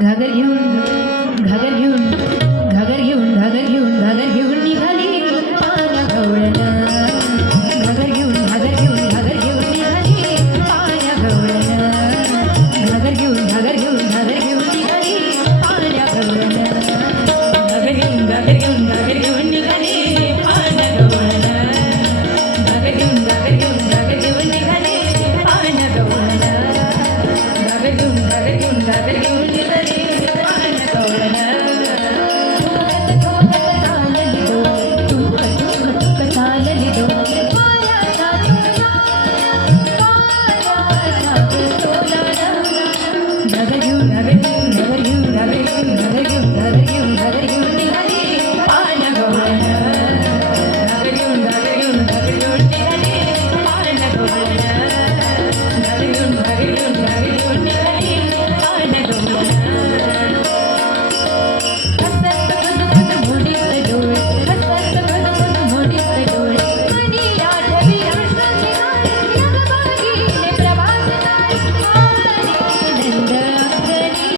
Government you, never you, never you, never you.